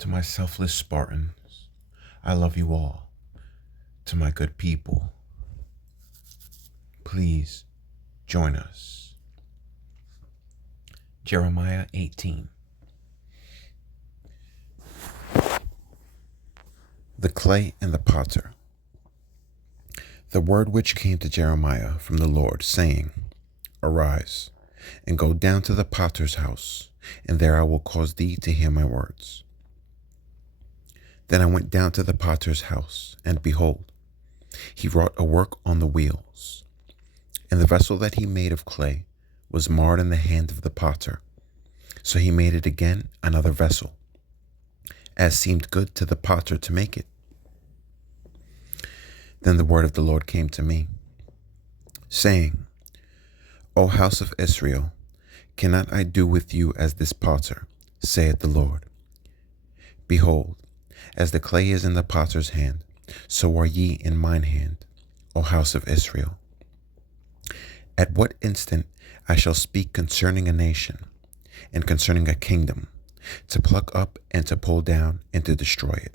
To my selfless Spartans, I love you all. To my good people, please join us. Jeremiah 18. The clay and the potter. The word which came to Jeremiah from the Lord, saying, Arise, and go down to the potter's house, and there I will cause thee to hear my words. Then I went down to the potter's house, and behold, he wrought a work on the wheels. And the vessel that he made of clay was marred in the hand of the potter. So he made it again another vessel, as seemed good to the potter to make it. Then the word of the Lord came to me, saying, O house of Israel, cannot I do with you as this potter, saith the Lord? Behold, as the clay is in the potter's hand, so are ye in mine hand, O house of Israel. At what instant I shall speak concerning a nation, and concerning a kingdom, to pluck up and to pull down and to destroy it.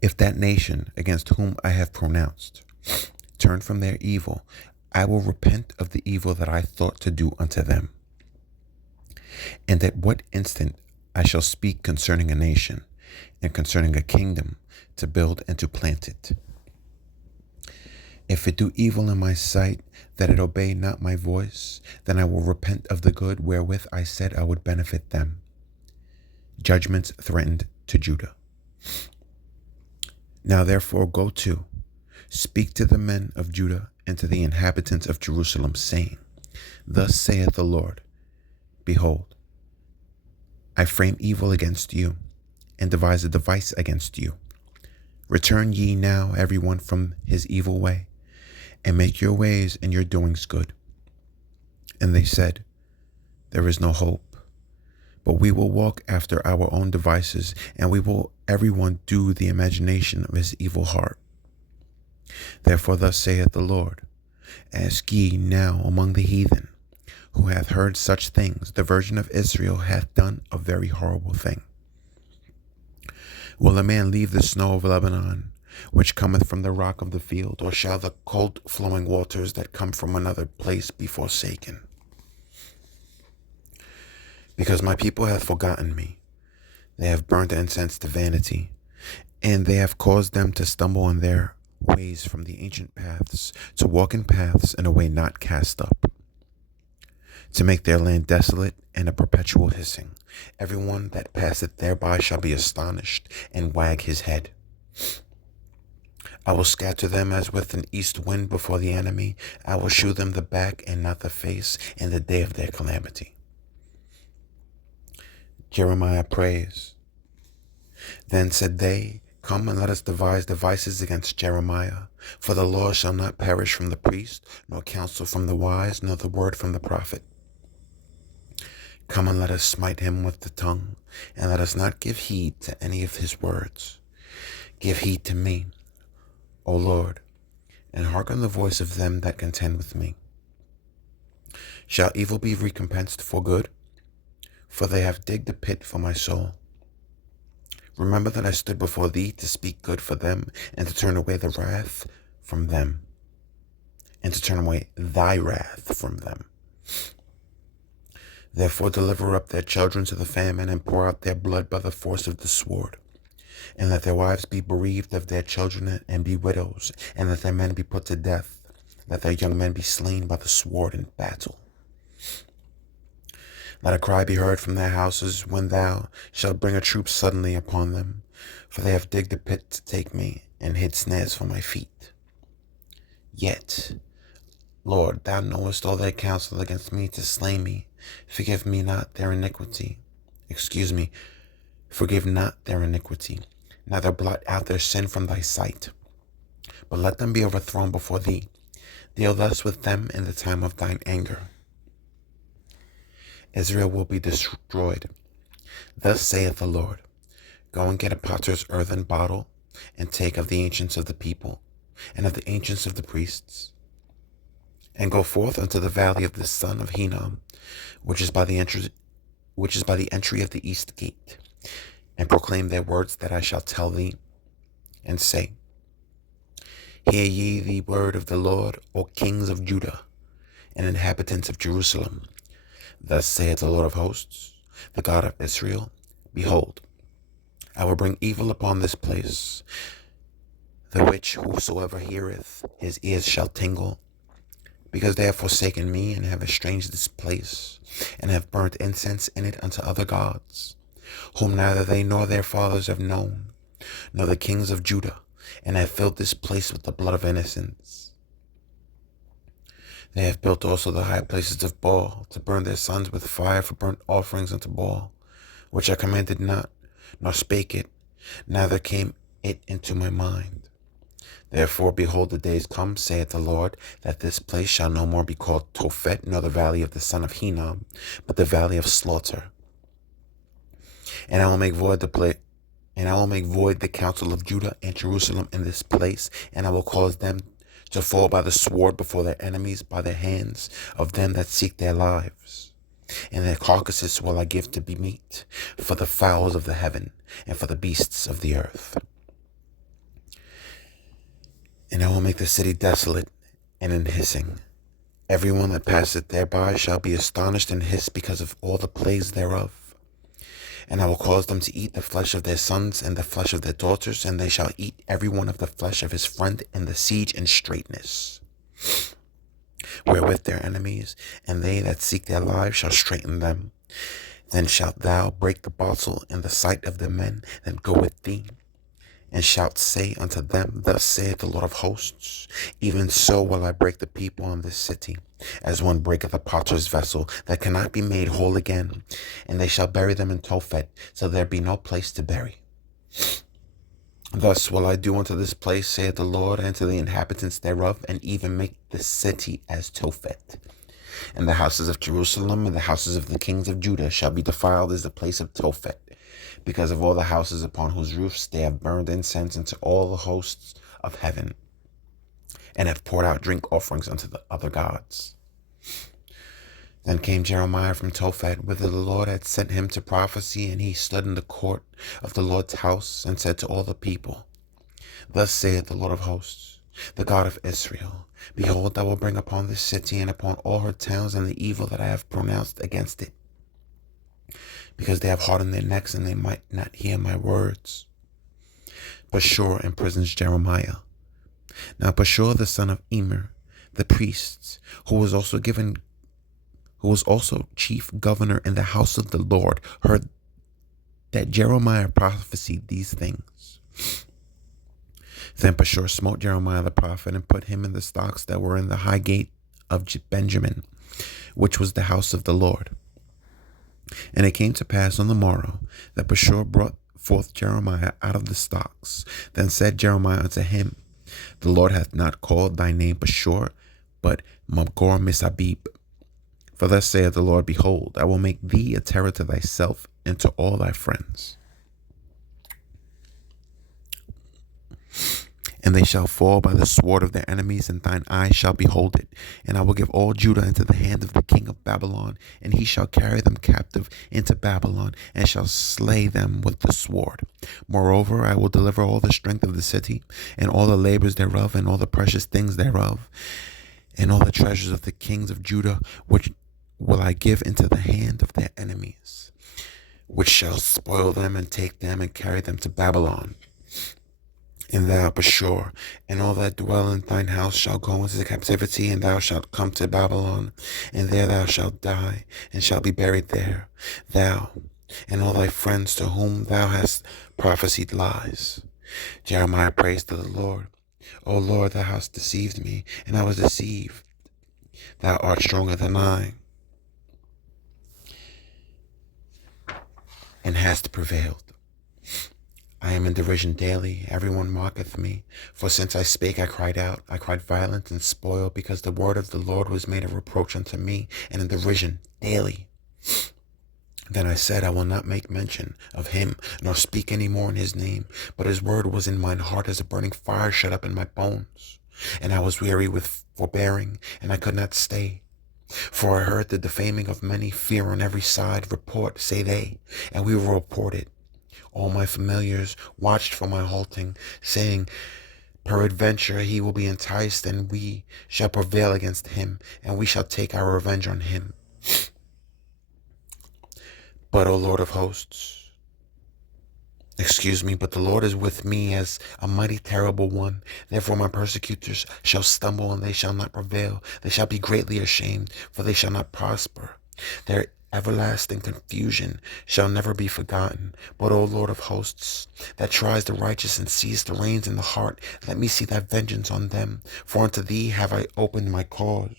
If that nation against whom I have pronounced turn from their evil, I will repent of the evil that I thought to do unto them. And at what instant I shall speak concerning a nation, and concerning a kingdom, to build and to plant it. If it do evil in my sight, that it obey not my voice, then I will repent of the good wherewith I said I would benefit them. Judgments threatened to Judah. Now therefore go to, speak to the men of Judah and to the inhabitants of Jerusalem, saying, Thus saith the Lord, Behold, I frame evil against you, and devise a device against you. Return ye now every one from his evil way, and make your ways and your doings good. And they said, There is no hope, but we will walk after our own devices, and we will every one do the imagination of his evil heart. Therefore thus saith the Lord, Ask ye now among the heathen, who hath heard such things, the virgin of Israel hath done a very horrible thing. Will a man leave the snow of Lebanon, which cometh from the rock of the field, or shall the cold flowing waters that come from another place be forsaken? Because my people hath forgotten me, they have burnt incense to vanity, and they have caused them to stumble in their ways from the ancient paths, to walk in paths in a way not cast up, to make their land desolate and a perpetual hissing. Everyone that passeth thereby shall be astonished and wag his head. I will scatter them as with an east wind before the enemy. I will shew them the back and not the face in the day of their calamity. Jeremiah prays. Then said they, Come and let us devise devices against Jeremiah. For the law shall not perish from the priest, nor counsel from the wise, nor the word from the prophet. Come and let us smite him with the tongue, and let us not give heed to any of his words. Give heed to me, O Lord, and hearken the voice of them that contend with me. Shall evil be recompensed for good? For they have digged a pit for my soul. Remember that I stood before thee to speak good for them, and to turn away the wrath from them, and to turn away thy wrath from them. Therefore deliver up their children to the famine, and pour out their blood by the force of the sword. And let their wives be bereaved of their children, and be widows, and let their men be put to death, let their young men be slain by the sword in battle. Let a cry be heard from their houses when thou shalt bring a troop suddenly upon them, for they have digged a pit to take me, and hid snares for my feet. Yet, Lord, thou knowest all their counsel against me to slay me. Forgive not their iniquity, neither blot out their sin from thy sight. But let them be overthrown before thee. Deal thus with them in the time of thine anger. Israel will be destroyed. Thus saith the Lord, Go and get a potter's earthen bottle, and take of the ancients of the people, and of the ancients of the priests, and go forth unto the valley of the son of Hinnom, which is by the entry of the east gate. and proclaim their words that I shall tell thee, and say, Hear ye the word of the Lord, O kings of Judah, and inhabitants of Jerusalem. Thus saith the Lord of hosts, the God of Israel, Behold, I will bring evil upon this place, the which whosoever heareth, his ears shall tingle, because they have forsaken me, and have estranged this place, and have burnt incense in it unto other gods, whom neither they nor their fathers have known, nor the kings of Judah, and have filled this place with the blood of innocents. They have built also the high places of Baal, to burn their sons with fire for burnt offerings unto Baal, which I commanded not, nor spake it, neither came it into my mind. Therefore, behold, the days come, saith the Lord, that this place shall no more be called Tophet, nor the valley of the son of Hinnom, but the valley of slaughter. And I will make void the counsel of Judah and Jerusalem in this place, and I will cause them to fall by the sword before their enemies, by the hands of them that seek their lives. And their carcasses will I give to be meat for the fowls of the heaven, and for the beasts of the earth. And I will make the city desolate and in hissing. Everyone that passeth thereby shall be astonished and hiss because of all the plagues thereof. And I will cause them to eat the flesh of their sons and the flesh of their daughters, and they shall eat every one of the flesh of his friend in the siege and straitness, wherewith their enemies and they that seek their lives shall straiten them. Then shalt thou break the bottle in the sight of the men that go with thee, and shalt say unto them, Thus saith the Lord of hosts, even so will I break the people in this city, as one breaketh a potter's vessel that cannot be made whole again, and they shall bury them in Tophet, till there be no place to bury. Thus will I do unto this place, saith the Lord, and to the inhabitants thereof, and even make the city as Tophet. And the houses of Jerusalem and the houses of the kings of Judah shall be defiled as the place of Tophet, because of all the houses upon whose roofs they have burned incense unto all the hosts of heaven, and have poured out drink offerings unto the other gods. Then came Jeremiah from Tophet, whither the Lord had sent him to prophecy, and he stood in the court of the Lord's house, and said to all the people, Thus saith the Lord of hosts, the God of Israel, Behold, I will bring upon this city and upon all her towns and the evil that I have pronounced against it, because they have hardened their necks, and they might not hear my words. Pashur imprisons Jeremiah. Now Pashur the son of Immer, the priest, who was also chief governor in the house of the Lord, heard that Jeremiah prophesied these things. Then Pashur smote Jeremiah the prophet, and put him in the stocks that were in the high gate of Benjamin, which was the house of the Lord. And it came to pass on the morrow that Pashur brought forth Jeremiah out of the stocks. Then said Jeremiah unto him, The Lord hath not called thy name Pashur, but Magor-Missabib. For thus saith the Lord, Behold, I will make thee a terror to thyself and to all thy friends. And they shall fall by the sword of their enemies, and thine eyes shall behold it. And I will give all Judah into the hand of the king of Babylon, and he shall carry them captive into Babylon, and shall slay them with the sword. Moreover, I will deliver all the strength of the city, and all the labors thereof, and all the precious things thereof, and all the treasures of the kings of Judah, which will I give into the hand of their enemies, which shall spoil them, and take them, and carry them to Babylon. And thou, Pashur, and all that dwell in thine house shall go into captivity, and thou shalt come to Babylon, and there thou shalt die, and shalt be buried there, thou, and all thy friends to whom thou hast prophesied lies. Jeremiah praised to the Lord. O Lord, thou hast deceived me, and I was deceived. Thou art stronger than I, and hast prevailed. I am in derision daily, everyone mocketh me. For since I spake, I cried out, I cried violence and spoil, because the word of the Lord was made a reproach unto me, and in derision daily. Then I said, I will not make mention of him, nor speak any more in his name. But his word was in mine heart as a burning fire shut up in my bones. And I was weary with forbearing, and I could not stay. For I heard the defaming of many, fear on every side, report, say they, and we were reported. All my familiars watched for my halting, saying, peradventure he will be enticed, and we shall prevail against him, and we shall take our revenge on him. But, O Lord of hosts, but the Lord is with me as a mighty terrible one. Therefore my persecutors shall stumble, and they shall not prevail. They shall be greatly ashamed, for they shall not prosper. Their everlasting confusion shall never be forgotten. But, O Lord of hosts, that tries the righteous and sees the reins in the heart, let me see thy vengeance on them, for unto thee have I opened my cause.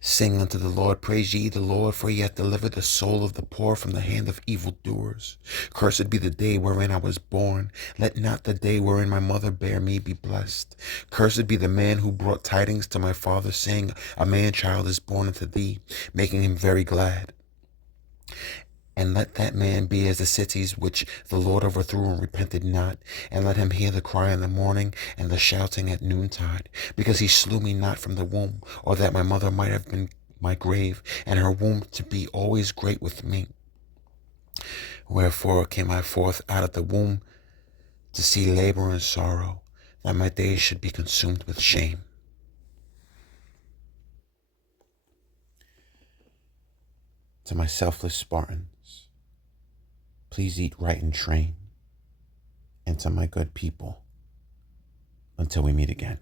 Sing unto the Lord, praise ye the Lord, for he hath delivered the soul of the poor from the hand of evildoers. Cursed be the day wherein I was born. Let not the day wherein my mother bare me be blessed. Cursed be the man who brought tidings to my father, saying, a man-child is born unto thee, making him very glad. And let that man be as the cities which the Lord overthrew and repented not. And let him hear the cry in the morning and the shouting at noontide. Because he slew me not from the womb, or that my mother might have been my grave, and her womb to be always great with me. Wherefore came I forth out of the womb to see labor and sorrow, that my days should be consumed with shame. To my selfless Spartans, please eat right and train. And to my good people, until we meet again.